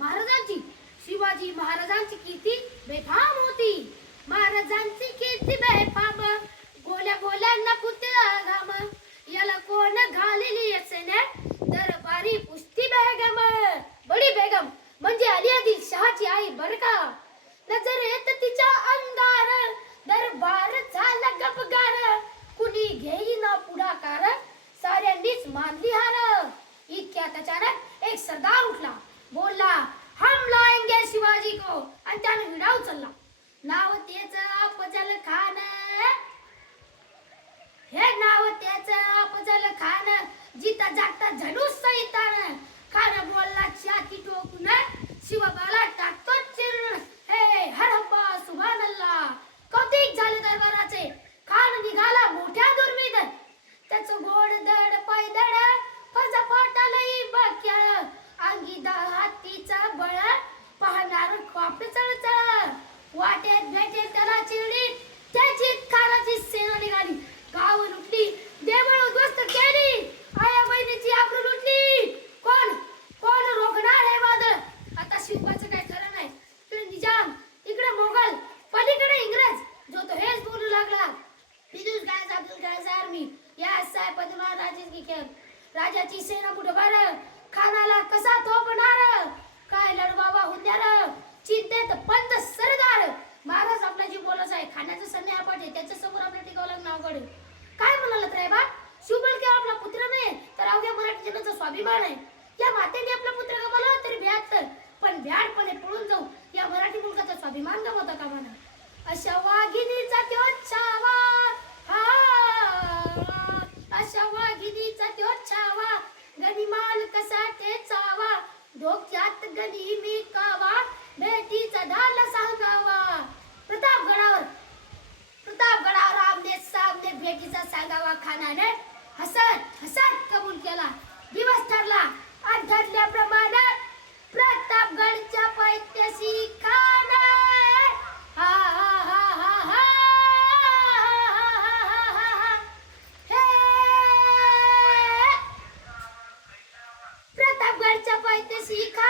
महाराजांची शिवाजी महाराजांची कीर्ती बेफाम होती. महाराजांची कीर्ती बेफाम, गोल्या गोल्यांना पुतळा घाम, याला कोण घालेली असेने दरबारी पुस्ती बेगम. बडी बेगम म्हणजे अली आदिल शहाची आई बर का. नजर येत तिच्या अंगार, दरबार झाला गपगार, कुणी घेईना पुढाकार, साऱ्यांनीच मानली हार. इतक्यात अचानक एक सरदार उठला, बोलला हम लाएंगे शिवाजी को, आणि त्याने विडा उचलला. नाव त्याच अफजल खान, हे नाव त्याच अफजल खान, जिता जागता झणू सैतान. खान बोलला छाती ठोकून, शिवबाला टाकतो चिरण, हे हर हब्बा सुभान अल्लाह. कौतिक झाले दरबाराचे. खान निघाला मोठ्या दुर्मिद, त्याच गोड दड पैदड, फजफाटलई बक्या, अंगी हातीचा बळ, पाहणार खाप चळचळ. वाटेत भेटेल त्याला चिरडी, त्याची खानाची सेना निघाली. गाव लुटली, देवळ उद्ध्वस्त केली, आया बहिणीची आबरू लुटली. कोण कोण रोखणार हे वादळ. आता शिवबाचं काय खरं नाही. इकडे निजाम, इकडे मोगल, पलीकडे इंग्रज. जो तो हेच बोलू लागला, फिदूस गायज अब्दुल गायजार मी या साहेब पदमा राजेश की राजाची सेना पुढे बार, खानाला कसा थोपणार, काय लढवावा हुंद्यार, चिंतेत पंत सरदार. महाराज आपला जी बोलच आहे, खाण्याचं सन्ने आपट आहे, त्याच्या समोर आपल्या टिकावं लागणं अवघड आहे. काय म्हणाल रे बा, शिवबल केवळ आपला पुत्र नाही तर अवघ्या मराठी जनाचा स्वाभिमान आहे. या मातेने आपला पुत्र गमावला तरी भ्यात, पण भ्याडपणे पळून जाऊ या मराठी मुलगाचा स्वाभिमान गमावता कामा नये. अशा वाघिणीचा त्यो छावा, अशा वाघिणीचा त्यो छावा, गनिमाल कसा टेचावा, डोक्यात गनी मी कावा, बेटीचा ढाल सांगावा. प्रतापगडावर आमने सामने भेटीचा सांगावा. खानाने हसत हसत कबूल केला. दिवस ठरला आणि ठरल्याप्रमाणे प्रतापगडच्या पायथ्याशी खान, हा हा हा हा हा हे प्रतापगडच्या पायथ्याशी खान